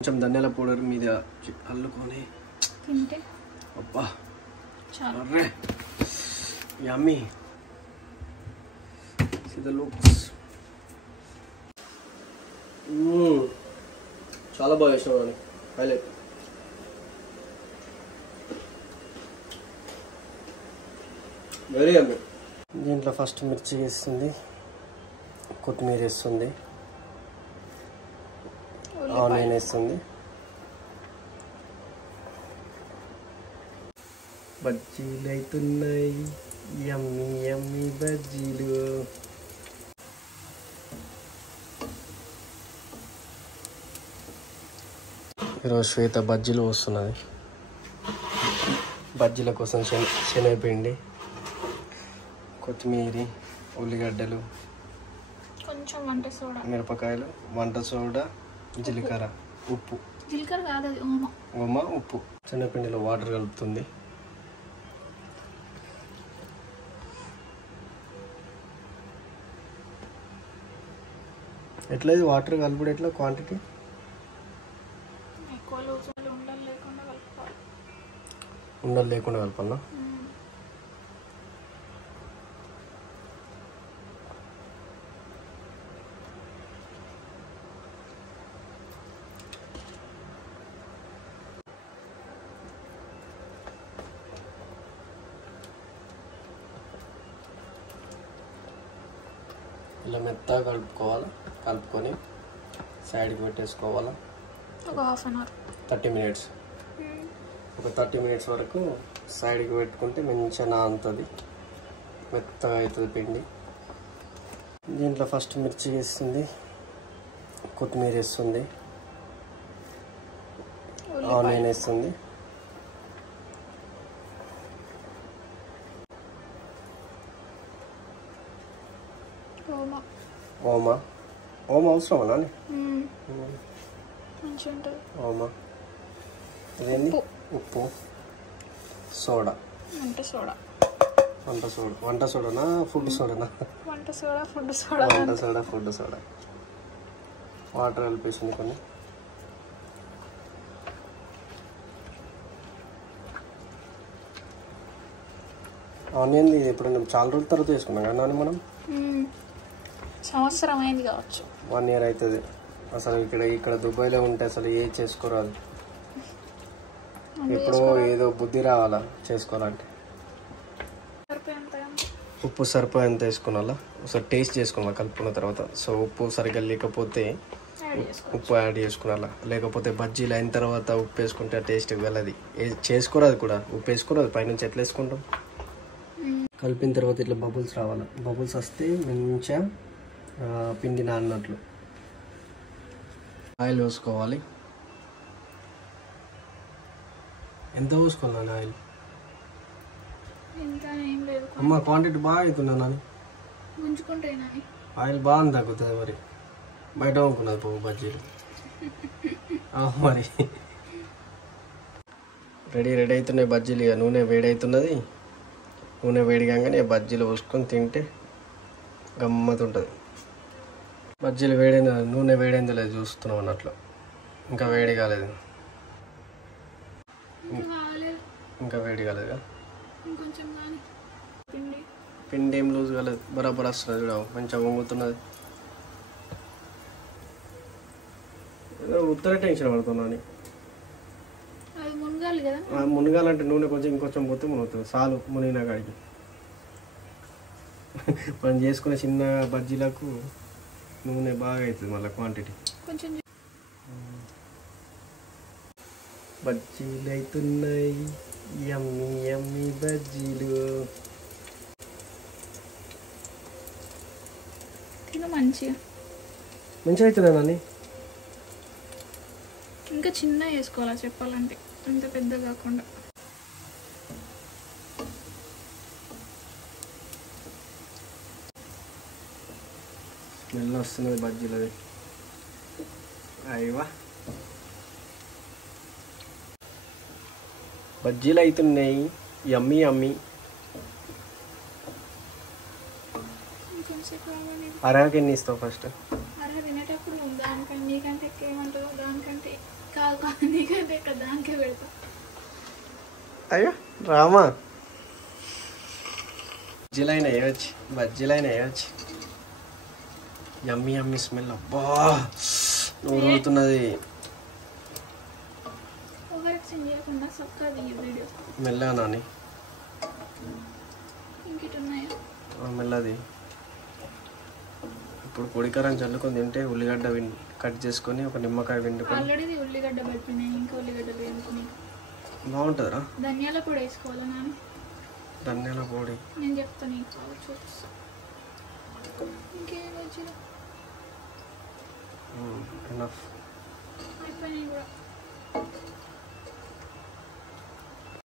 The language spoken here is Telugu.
కొంచెం ధనియాల పౌడర్ మీద అల్లుకొని తింటే అబ్బా చాలా array yummy see the looks చాలా బాగా చేసినావు హైలైట్ వెరీ యమ్మీ దీంట్లో ఫస్ట్ మిర్చి వేస్తుంది కొత్తిమీర వేస్తుంది ఆనియన్ వేస్తుంది బజ్జీలు అవుతున్నాయి యమ్మీ యమ్మీ బజ్జీలు ఈరోజు శ్వేత బజ్జీలు వస్తున్నది బజ్జీల కోసం శనగపిండి కొత్తిమీర ఉల్లిగడ్డలు కొంచెం వంట సోడా మిరపకాయలు వంట సోడా జీలకర్ర ఉప్పు జీలకర్ర కాదు అది ఓమ ఉప్పు శనగపిండిలో వాటర్ కలుపుతుంది ఎట్లా ఇది వాటర్ కలుపుడు ఎట్లా క్వాంటిటీ ఎక్కువ లూజ్ ఉండలు లేకుండా కలుపుకోవాలి ఉండలు లేకుండా కలపాలా ఇలా మెత్తగా కలుపుకొని సైడ్కి పెట్టేసుకోవాలా ఒక హాఫ్ అన్ అవర్ 30 minutes ఒక 30 minutes వరకు సైడ్కి పెట్టుకుంటే మంచిగా నానుతుంది మెత్తగా అవుతుంది పిండి దీంట్లో ఫస్ట్ మిర్చి వేస్తుంది కొత్తిమీర వేస్తుంది ఆనియన్ వేస్తుంది ఓమా అవసరమా నాని మంచిగా ఉంటుంది ఓమా అదేంటి ఉప్పు సోడా వంట సోడానా ఫుడ్ సోడానా ఫుడ్ సోడా వాటర్ కలిపేసింది కొన్ని ఆనియన్ ఎప్పుడైనా చాలా రోజుల తర్వాత వేసుకున్నాం కదా నాని మనం సంవత్సరం అయింది కావచ్చు 1 year అవుతుంది అసలు ఇక్కడ దుబాయ్లో ఉంటే అసలు ఏ చేసుకోరాదు ఇప్పుడు ఏదో బుద్ధి రావాలా చేసుకోవాలంటే ఉప్పు సరిపోయేంత వేసుకోవాలా ఒకసారి టేస్ట్ చేసుకోవాలా కలుపుకున్న తర్వాత సో ఉప్పు సరిగ్గా లేకపోతే ఉప్పు యాడ్ చేసుకోవాలా లేకపోతే బజ్జీలు అయిన తర్వాత ఉప్పు వేసుకుంటే టేస్ట్ వెళ్ళది చేసుకోరాదు కూడా ఉప్పు వేసుకోరాదు పైనుంచి ఎట్లా వేసుకుంటాం కలిపిన తర్వాత ఇట్లా బబుల్స్ రావాలి బబుల్స్ వస్తే మంచిగా పిండి నాన్నట్లు ఆయిల్ పోసుకోవాలి ఎంత పోసుకోవాలి ఆయిల్ అమ్మ క్వాంటిటీ బాగా అవుతున్నా నాని ఆయిల్ బాగా తగ్గుతుంది మరి బయట అమ్ముకున్నది పోవు బజ్జీలు మరి రెడీ అవుతున్నాయి బజ్జీలు ఇక నూనె వేడి అవుతున్నది నూనె వేడి కాగానే బజ్జీలు పోసుకొని తింటే గమ్మత్ ఉంటుంది బజ్జీలు వేడైంది నూనె వేడైందో లేదు చూస్తున్నాం అన్నట్లు ఇంకా వేడి కాలేదు ఇంకా వేడి కాలేదుగా పిండి ఏం లూజ్ కాలేదు బరాబర్ వస్తున్నది చూడ మంచిగా వంగుతున్నది ఏదో ఉత్తర టెన్షన్ పడుతున్నాను మునగాలంటే నూనె కొంచెం ఇంకొంచెం పోతే మునుగుతుంది చాలు మునిగిన కాడికి మనం చేసుకునే చిన్న బజ్జీలకు నూనె బాగా అవుతుంది మళ్ళీ క్వాంటిటీ బజ్జీలు అవుతున్నాయి యమ్మీ యమ్మీ బజ్జీలు మంచిగా అవుతున్నాయి నాని ఇంకా చిన్న వేసుకోవాలా చెప్పాలంటే అంత పెద్ద కాకుండా స్మెల్ వస్తున్నది బజ్జీలది అయ్యవా బజ్జీలు అవుతున్నాయి యమ్మీ యమ్మీ అరగకి ఎన్ని ఇస్తావు ఫస్ట్ తినేటప్పుడు దానికంటే నీకంటే ఎక్కువ ఏమంటుందో దానికంటే నీకంటే ఇక్కడ దానికే పెడతా. అయ్యో రామా, బజ్జీలైనా వేయవచ్చు, బజ్జీలైనా వేయవచ్చు. యమ్మీ యమ్మీ స్మెల్, అబ్బా ఊరుతున్నది. ఓవరాక్షన్ చేయకుండా చక్కగా ఈ వీడియో మెల్లగా నాని, ఇంకిటున్నాయా మెల్లది. ఇప్పుడు పొడికారం చల్లుకొని తింటే ఉల్లిగడ్డ కట్ చేసుకొని ఒక నిమ్మకాయ పిండుకొని. ఆల్రెడీ ఉల్లిగడ్డ పెట్టినాయి, ఇంకా ఉల్లిగడ్డలు వేసుకుని బాగుంటుందిరా. ధనియాల పొడి వేసుకోవాలా నాన్న? ధనియాల పొడి నేను చెప్తాను, నీకు కావచ్చు. ఇంకేం వచ్చినా ఎనఫ్ అయిపోయినాయి కూడా.